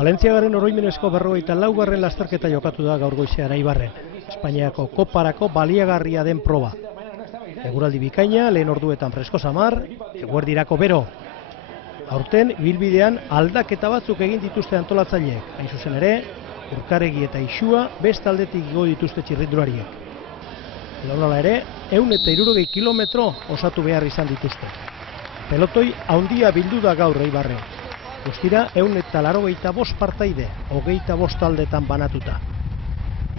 Valentziagaren oroimenezko 44. lasterketa jokatu da gaur goizean Eibarren. Espainiako koparako baliagarria den proba. Eguraldi bikaina, lehen orduetan fresko samar, eguerdirako bero. Aurten, ibilbidean aldaketa batzuk egin dituzte antolatzaileek. Hain zuzen ere, Urkaregi eta Ixua beste aldetik igo dituzte txirrindulariek. Edonola ere, 160 kilometro osatu behar izan dituzte. Pelotoi handia bildu da gaur Eibarren. Guztira 185 partaide, 25 taldetan banatuta.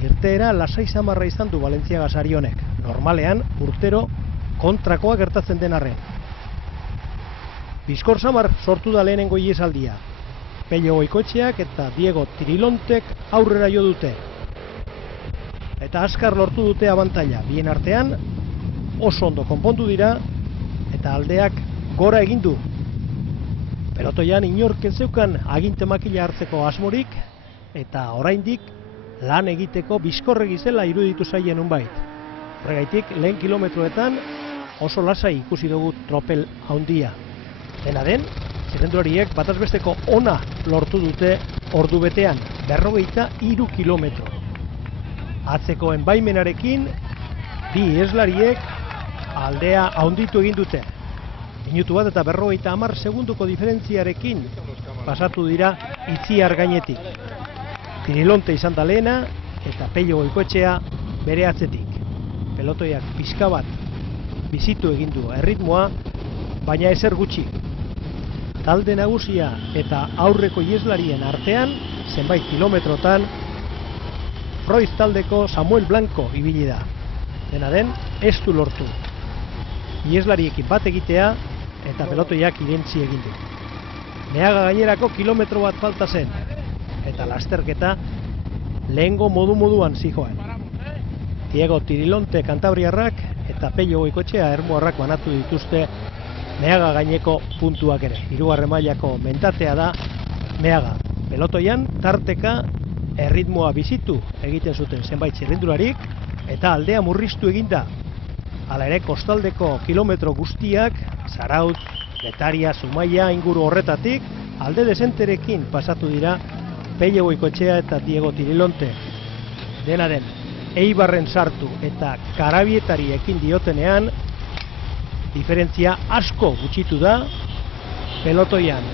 Irteera lasai samarra izan du Valentziaga sari honek. Normalean, urtero kontrakoa gertatzen den arren. Bizkor samar sortu da lehenengo ihesaldia. Pello Goikoetxeak eta Diego Tirilontek aurrera jo dute. Eta azkar lortu dute abantaila. Bien artean oso ondo konpondu dira eta aldeak gora egin du. Pelotoian inork ez zeukan aginte makila hartzeko asmorik eta oraindik lan egiteko bizkorregi zela iruditu zaien unbait. Horregaitik lehen kilometroetan oso lasai ikusi dugu tropel handia. Dena den, txirrindulariek batazbesteko ona lortu dute ordu betean, 43 kilometro. Atzeko enbaimenarekin, bi iheslariek aldea handitu egin dute. Minutu bat eta 50 segunduko diferentziarekin pasatu dira Itziar gainetik. Tirilonte izan da lehena eta Pello Goikoetxea bere atzetik. Pelotoiak pixka bat bizitu egin du erritmoa, baina ezer gutxi. Talde nagusia eta aurreko ieslarien artean, zenbait kilometrotan, Froiz taldeko Samuel Blanco ibili da. Dena den, ez du lortu. Ieslariekin bat egitea eta pelotoiak irentzi egin du. Meaga gainerako kilometro bat falta zen, eta lasterketa lehengo moduan zijoan. Diego Tirilonte kantabriarrak eta Pello Goikoetxea ermuarrak banatu dituzte Meaga gaineko puntuak ere. Hirugarren mailako mentatzea da Meaga. Pelotoian tarteka erritmoa bizitu egiten zuten zenbait txirrindularik eta aldea murriztu eginda. Hala ere, kostaldeko kilometro guztiak, Zarautz, Getaria, Zumaia inguru horretatik, alde desenterekin pasatu dira Pello Goikoetxea eta Diego Tirilonte. Dena den, Eibarren sartu eta Karabietari ekin diotenean, diferentzia asko gutxitu da, pelotoian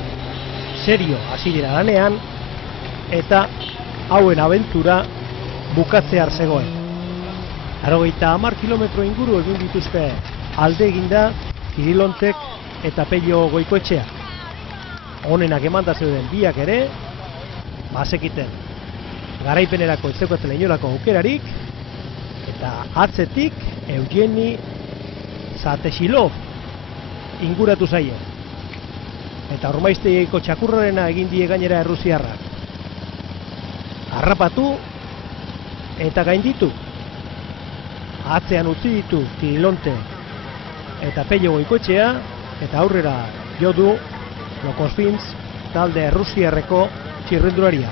serio hasi dira lanean, eta hauen abentura bukatzear zegoen. 50 kilometro inguru egin dituzte alde eginda Tirilontek eta Pello Goikoetxea. Honenak emanda zeuden biak ere, bazekiten garaipenerako ez zeukatzela inolako aukerarik, eta atzetik Eugeni Zatexilov inguratu zaie. Eta Urmaiztegiko txakurrarena egin die gainera errusiarrak. Harrapatu eta gainditu. Atzean utzi ditu Tirilonte eta Pello Goikoetxea eta aurrera jo du Lokosfinz talde errusiarreko txirrindularia.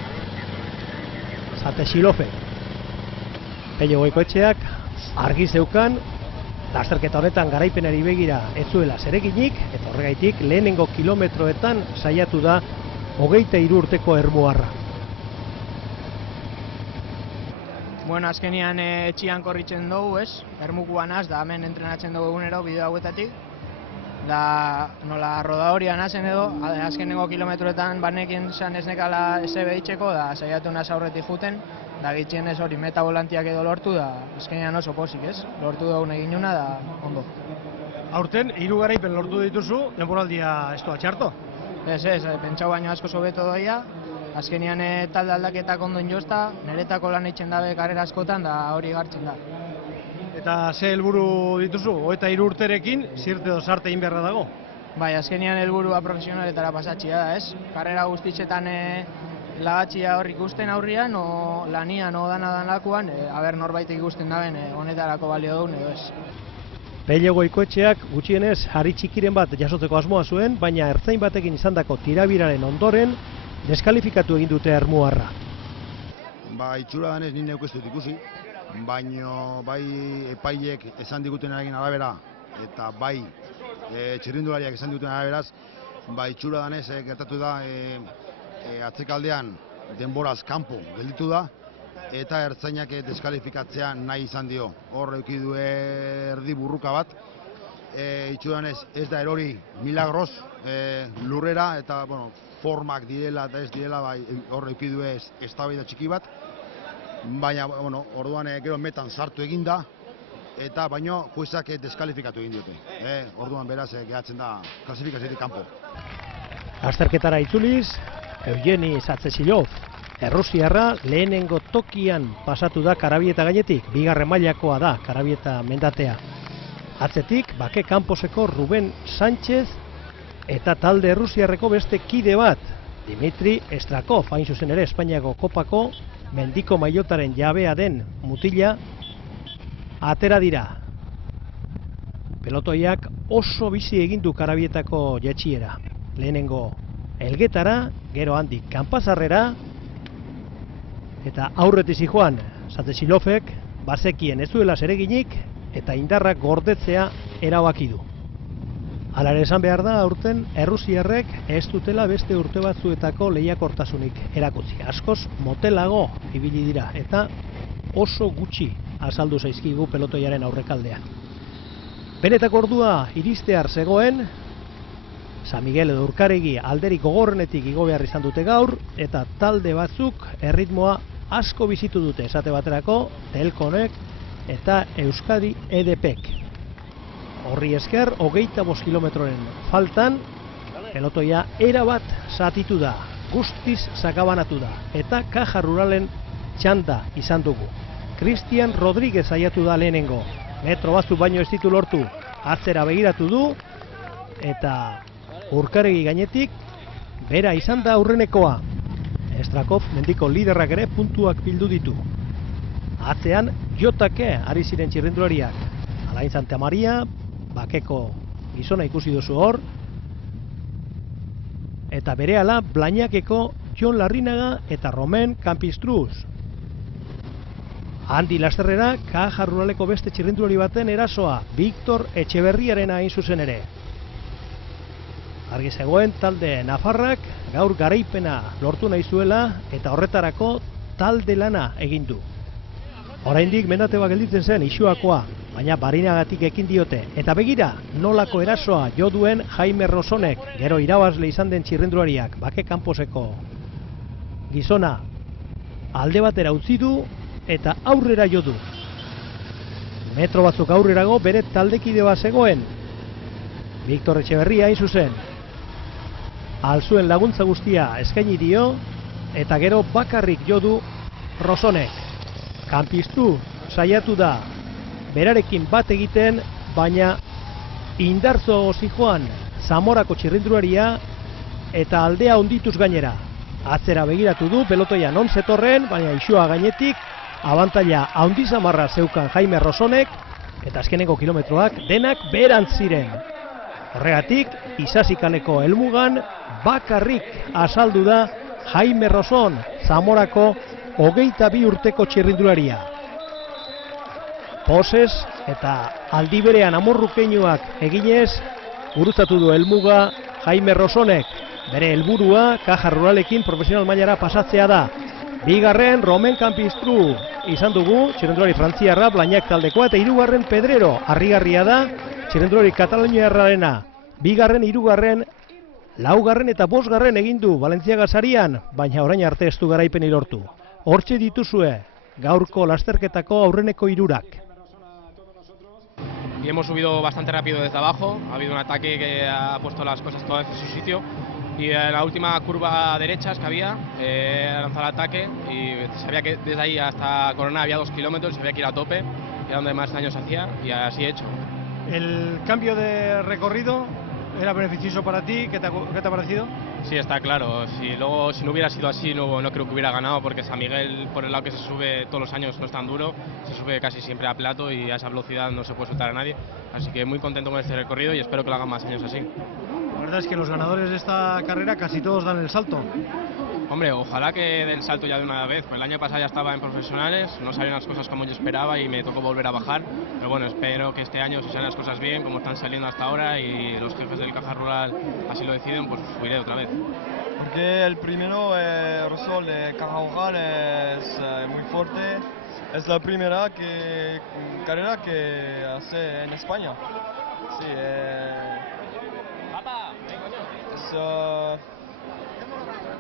Zatexilove. Pello Goikoetxeak argi zeukan lasterketa honetan garaipenari begira ez zuela zereginik eta horregaitik lehenengo kilometroetan saiatu da 23 urteko ermuarra. Bueno, azkenian etxian korritzen dugu, ez? Ermukuan az, da hemen entrenatzen dugu egunero bideo hauetatik. Da nola rodadorian hazen edo, azkenengo kilometroetan banekin zan ez nekala eze behitzeko, da saiatu naz aurretik juten, da gitxien ez hori metabolantiak edo lortu, da azkenean oso pozik, ez? Lortu dugun egin una, da ondo. Aurten, 3 garaipen lortu dituzu, denboraldia ez doa txarto? Ez, pentsau baino asko sobeto doia, azkenean talde aldaketak ondon jozta, niretako lan eitzen dabe karrera askotan, da hori gartzen da. Eta ze helburu dituzu? 23 urterekin, zirte edo sarte egin beharra dago? Bai, azkenean helburua profesionaletara pasatxia da, ez? Karrera guztitzetan lagatxia hor ikusten aurrian, o lanian, o dana lakuan, aber norbait ikusten daben honetarako balio duen edo ez. Pello Goikoetxeak gutxienez hari txikiren bat jasotzeko asmoa zuen, baina ertzain batekin izandako tirabiraren ondoren deskalifikatu egin dute ermuarra. Ba, itxura danez nire neuk ez dut ikusi, baino bai epailek esan digutenaren arabera eta bai txirrindulariak esan duten araberaz, ba, itxura danez gertatu da atzekaldean denboraz kanpo gelditu da, eta ertzainak deskalifikatzea nahi izan dio. Hor eduki du erdi burruka bat, itxudanez ez da erori milagroz lurrera, eta bueno, formak direla eta ez direla, hor eduki du eztabaida txiki bat, baina bueno, orduan gero metan sartu eginda, eta baino juezak deskalifikatu egin diote. Orduan beraz gehatzen da klasifikaziotik kanpo. Azterketara itzuliz, Eugeni Zatsesilov, errusiarra lehenengo tokian pasatu da Karabieta gainetik, bigarren mailakoa da Karabieta mendatea. Atzetik, bake kanposeko Ruben Sánchez eta talde errusiarreko beste kide bat, Dimitri Strakov, hain zuzen ere Espainiako kopako mendiko mailotaren jabea den mutila, atera dira. Pelotoiak oso bizi egin du Karabietako jetxiera. Lehenengo Elgetara, gero handik kanpazarrera, eta aurretik zijoan Zatesilovek bazekien ez duela zereginik eta indarrak gordetzea erabaki du. Hala ere esan behar da, aurten errusiarrek ez dutela beste urte batzuetako lehiakortasunik erakutsi. Askoz motelago ibili dira eta oso gutxi azaldu zaizkigu pelotoiaren aurrekaldean. Benetako ordua iristear zegoen, San Miguel edo Urkaregi alderik gogorrenetik igo behar izan dute gaur, eta talde batzuk erritmoa asko bizitu dute, esate baterako Telkonek eta Euskadi EDPek. Horri esker, 25 kilometroren faltan, pelotoia erabat zatitu da, guztiz sakabanatu da, eta Caja Ruralen txanda izan dugu. Cristian Rodríguez saiatu da lehenengo, metro batzuk baino ez ditu lortu, atzera begiratu du, eta Urkaregi gainetik, bera izan da aurrenekoa. Strakov mendiko liderrak ere puntuak bildu ditu. Atzean, jotake ari ziren txirrindulariak. Alain Santamaria, bakeko gizona ikusi duzu hor, eta berehala Blañakeko Jon Larrinaga eta Romen Campistruz. Handi lasterrera, Caja Ruraleko beste txirrindulari baten erasoa, Victor Etxeberriarena hain zuzen ere. Argi zegoen talde nafarrak gaur garaipena lortu nahi zuela eta horretarako talde lana egin du. Oraindik mendate bat gelditzen zen Isuakoa, baina Barinagatik ekin diote. Eta begira, nolako erasoa jo duen Jaime Rosonek, gero irabazle izan den txirrindulariak, bake kanposeko gizona alde batera utzi du eta aurrera jo du. Metro batzuk aurrerago bere taldekide bat zegoen, Victor Etxeberria hain zuzen. Alzuen laguntza guztia eskaini dio, eta gero bakarrik jo du Rosonek. Kanpiztu saiatu da berarekin bat egiten, baina indartzo zijoan Zamorako txirrindularia eta aldea ondituz gainera. Atzera begiratu du, pelotoia non zetorren, baina Isua gainetik, abantaila handi samarra zeukan Jaime Rosonek, eta azkeneko kilometroak denak berantz ziren. Horregatik, Isasikaneko helmugan bakarrik azaldu da Jaime Roson, Zamorako 22 urteko txirrindularia. Poses eta aldi berean amorrukeinuak eginez, gurutzatu du helmuga Jaime Rosonek. Bere helburua Caja Ruralekin profesional mailara pasatzea da. Bigarren Romen Campistru izan dugu, txirrindulari frantziarra, Blañak taldekoa, eta hirugarren Pedrero, harrigarria da, txirrindulari kataluniarrarena. Bigarren, hirugarren, laugarren eta bosgarren egin du Valentziaga sarian, baina orain arte ez du garaipeni lortu. Hortxe dituzue gaurko lasterketako aurreneko hirurak. Y hemos subido bastante rápido desde abajo, ha habido un ataque que ha puesto las cosas todas en su sitio. Y en la última curva derechas que había, lanzado el ataque y sabía que desde ahí hasta Corona había 2 kilómetros y sabía que ir a tope, era donde más daño se hacía, y así he hecho. ¿El cambio de recorrido era beneficioso para ti? ¿Qué te ha parecido? Sí, está claro. Si no hubiera sido así, no creo que hubiera ganado, porque San Miguel, por el lado que se sube todos los años, no es tan duro, se sube casi siempre a plato y a esa velocidad no se puede soltar a nadie. Así que muy contento con este recorrido y espero que lo hagan más años así. La verdad es que los ganadores de esta carrera casi todos dan el salto. Hombre, ojalá que dé el salto ya de una vez. Pues el año pasado ya estaba en profesionales, no salieron las cosas como yo esperaba y me tocó volver a bajar. Pero bueno, espero que este año, si salen las cosas bien, como están saliendo hasta ahora y los jefes del Caja Rural así lo deciden, pues subiré otra vez. Porque el primero, Repsol de Caja Rural es muy fuerte. Es la primera carrera que hace en España. Sí, es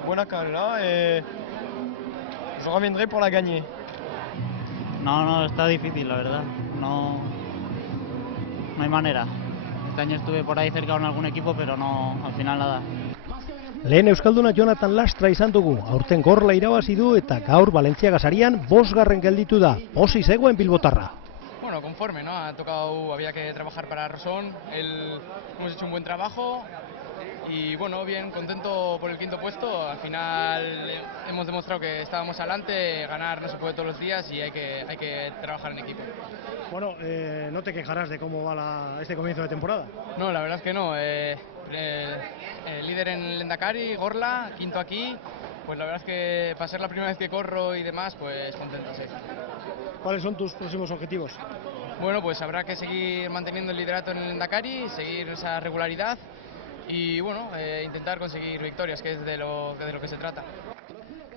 buena carrera y yo reviendré por la gagner. No, está difícil, la verdad. No hay manera. Este año estuve por ahí cerca con algún equipo, pero no, al final nada. Lehen euskalduna Jonathan Lastra izan dugu, aurten Gorla irabazi du eta gaur Valentziaga sarian 5. gelditu da, posi zegoen bilbotarra. Bueno, conforme, ¿no? Había que trabajar para Rosón, hemos hecho un buen trabajo y bueno, bien, contento por el 5.º puesto. Al final hemos demostrado que estábamos adelante, ganar no se puede todos los días y hay que trabajar en equipo. Bueno, no te quejarás de cómo va este comienzo de temporada. No, la verdad es que no. Líder en el Endacari, Gorla, 5.º aquí. Pues la verdad es que para ser la primera vez que corro y demás, pues contento, sí. ¿Cuáles son tus próximos objetivos? Bueno, pues habrá que seguir manteniendo el liderato en el Endacari, seguir esa regularidad y bueno, intentar conseguir victorias, que es de lo que se trata.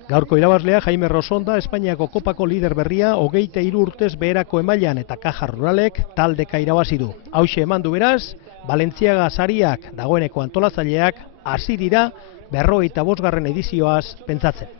Gaurko irabazlea Jaime Rosonda, Espainiako kopako lider berria, 23 urtez beherako emailan eta Caja Ruralek taldeka irabazi du. Hauxe eman du beraz, Valentziaga sariak dagoeneko antolatzaileak hasi dira 55. edizioaz pentsatzen.